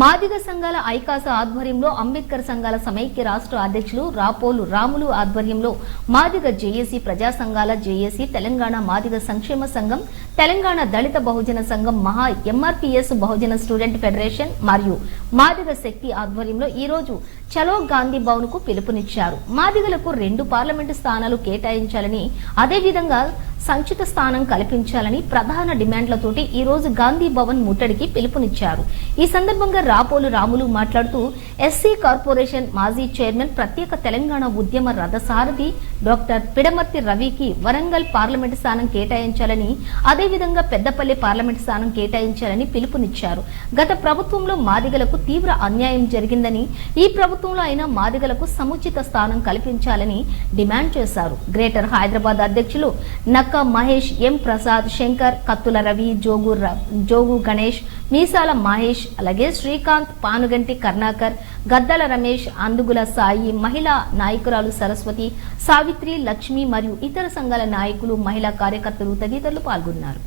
మాదిగ సంఘాల ఐకాస ఆధ్వర్యంలో అంబేద్కర్ సంఘాల సమైక్య రాష్ట్ర అధ్యక్షులు రాపోలు రాములు ఆధ్వర్యంలో మాదిగ జేఏసీ ప్రజా సంఘాల జేఏసీ తెలంగాణ మాదిగ సంక్షేమ సంఘం తెలంగాణ దళిత బహుజన సంఘం మహా ఎంఆర్పీఎస్ బహుజన స్టూడెంట్ ఫెడరేషన్ మరియు మాదిగ శక్తి ఆధ్వర్యంలో ఈ రోజు చలో గాంధీ భవన్కు పిలుపునిచ్చారు. మాదిగలకు రెండు పార్లమెంటు స్థానాలు కేటాయించాలని అదేవిధంగా సంచిత స్థానం కల్పించాలని ప్రధాన డిమాండ్లతోటి ఈ రోజు గాంధీ భవన్ ముట్టడికి పిలుపునిచ్చారు. ఈ సందర్భంగా రాపోలు రాములు మాట్లాడుతూ ఎస్సీ కార్పొరేషన్ మాజీ చైర్మన్ ప్రత్యేక తెలంగాణ ఉద్యమ రథసారథి డాక్టర్ పిడమర్తి రవికి వరంగల్ పార్లమెంటు స్థానం కేటాయించాలని అదేవిధంగా పెద్దపల్లి పార్లమెంటు స్థానం కేటాయించాలని పిలుపునిచ్చారు. గత ప్రభుత్వంలో మాదిగలకు తీవ్ర అన్యాయం జరిగిందని ఈ ప్రభుత్వంలో అయినా మాదిగలకు సముచిత స్థానం కల్పించాలని డిమాండ్ చేశారు. గ్రేటర్ హైదరాబాద్ అధ్యక్షులు నక్క మహేష్ ఎం ప్రసాద్ శంకర్ కత్తుల రవి జోగు జోగు గణేష్ మీసాల మహేష్ అలాగే శ్రీ శ్రీకాంత్ పానుగంటి కర్ణాకర్ గద్దల రమేష్ అందుగుల సాయి మహిళా నాయకురాలు సరస్వతి సావిత్రి లక్ష్మి మరియు ఇతర సంఘాల నాయకులు మహిళా కార్యకర్తలు తదితరులు పాల్గొన్నారు.